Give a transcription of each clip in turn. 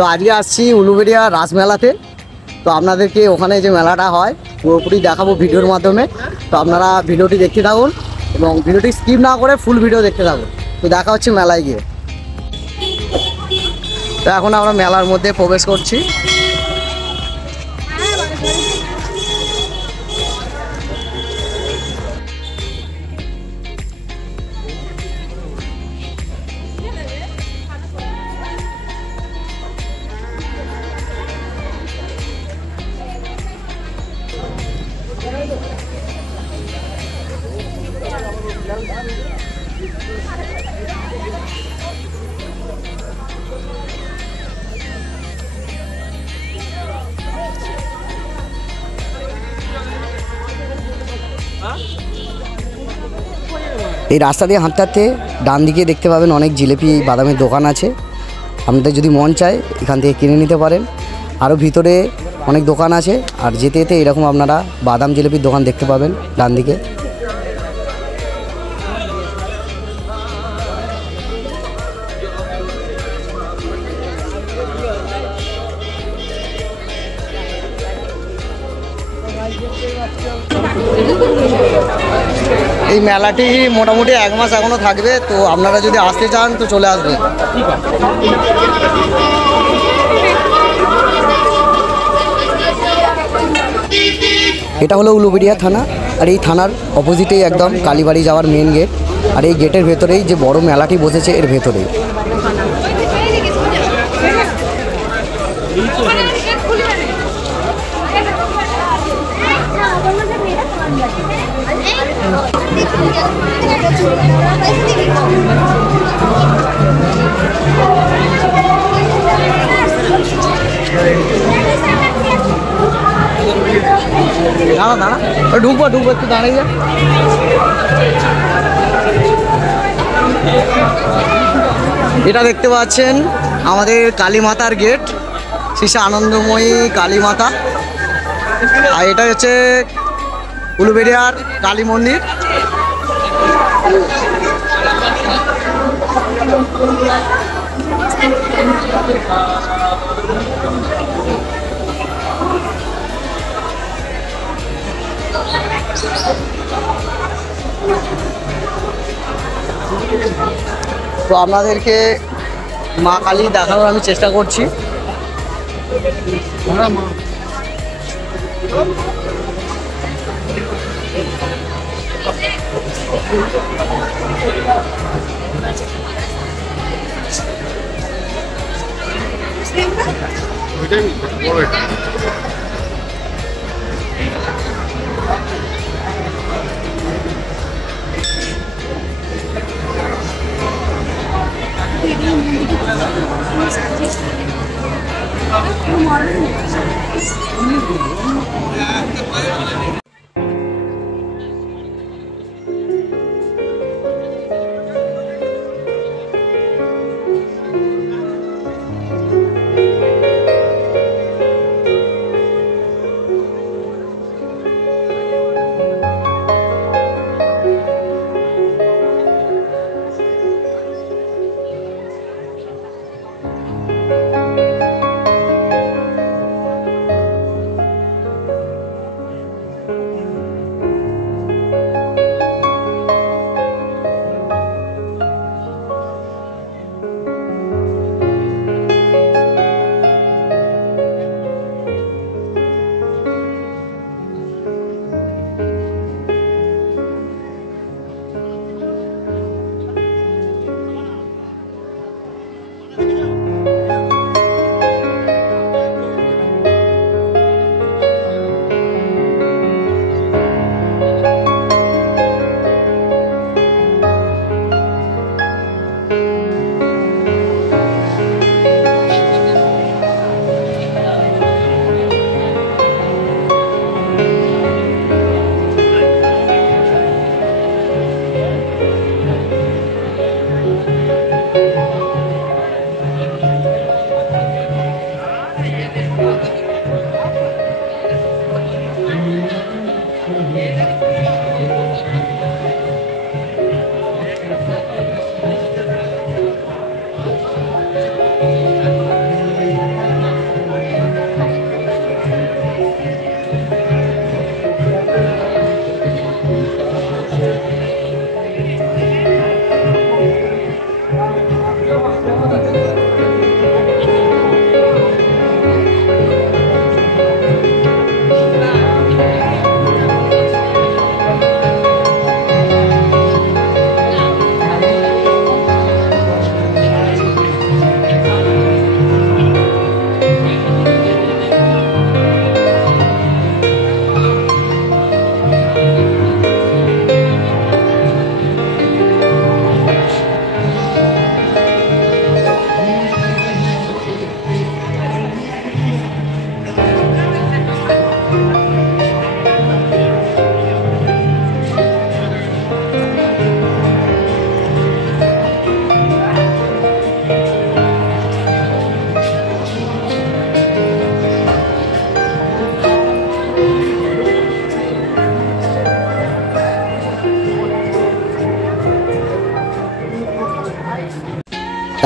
তো আজকে আসছি উলুবেড়িয়া রাসমেলাতে। তো আপনাদেরকে ওখানে যে মেলাটা হয় পুরোপুরি দেখাবো ভিডিওর মাধ্যমে। তো আপনারা ভিডিওটি দেখতে থাকুন এবং ভিডিওটি স্কিপ না করে ফুল ভিডিও দেখতে থাকুন। তো দেখা হচ্ছে মেলায় গিয়ে। তো এখন আমরা মেলার মধ্যে প্রবেশ করছি। এই রাস্তা দিয়ে হাঁটতে হাঁটতে ডান দিকে দেখতে পাবেন অনেক জিলিপি বাদামের দোকান আছে। আপনাদের যদি মন চায় এখান থেকে কিনে নিতে পারেন। আরও ভিতরে অনেক দোকান আছে, আর যেতে যেতে এরকম আপনারা বাদাম জিলিপির দোকান দেখতে পাবেন ডান দিকে। এই মেলাটি মোটামুটি 1 মাস এখনো থাকবে। তো আপনারা যদি আসতে চান তো চলে আসবেন। এটা হলো উলুবেড়িয়া থানা, আর এই থানার অপোজিটেই একদম কালীবাড়ি যাওয়ার মেন গেট। আর এই গেটের ভেতরেই যে বড় মেলাটি বসেছে এর ভেতরেই। দাঁড়া দাঁড়া ঢুকবো একটু দাঁড়িয়ে যা। এটা দেখতে পাচ্ছেন আমাদের কালী মাতার গেট, শ্রী আনন্দময়ী কালী মাতা। আর এটা হচ্ছে উলুবেড়িয়ার কালী মন্দির। তো আপনাদেরকে মা কালী দেখানোর আমি চেষ্টা করছি।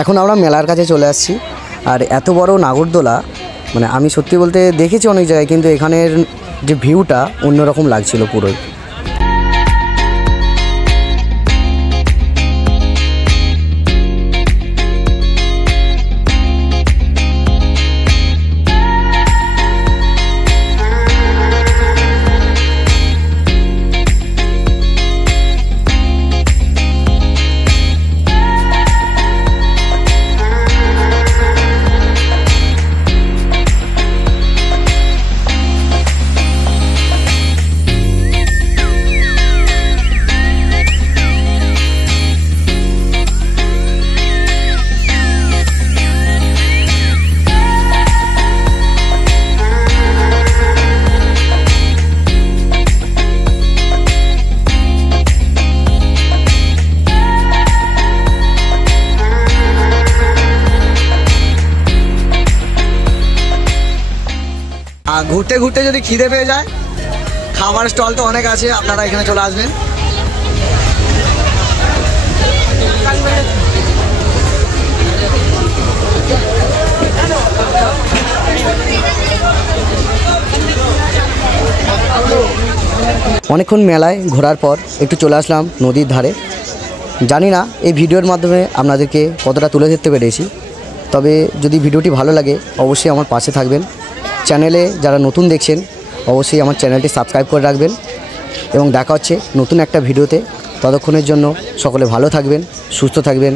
এখন আমরা মেলার কাছে চলে আসছি। আর এত বড় নাগরদোলা মানে আমি সত্যি বলতে দেখেছি অনেক জায়গায়, কিন্তু এখানের যে ভিউটা অন্যরকম লাগছিল পুরোই। আর ঘুরতে ঘুরতে যদি খিদে পেয়ে যায়, খাবার স্টল তো অনেক আছে, আপনারা এখানে চলে আসবেন। অনেকক্ষণ মেলায় ঘোরার পর একটু চলে আসলাম নদীর ধারে। জানি না এই ভিডিওর মাধ্যমে আপনাদেরকে কতটা তুলে ধরতে পেরেছি, তবে যদি ভিডিওটি ভালো লাগে অবশ্যই আমার পাশে থাকবেন। চ্যানেলে যারা নতুন দেখছেন অবশ্যই আমার চ্যানেলটি সাবস্ক্রাইব করে রাখবেন এবং দেখা হচ্ছে নতুন একটা ভিডিওতে। ততক্ষণের জন্য সকলে ভালো থাকবেন, সুস্থ থাকবেন।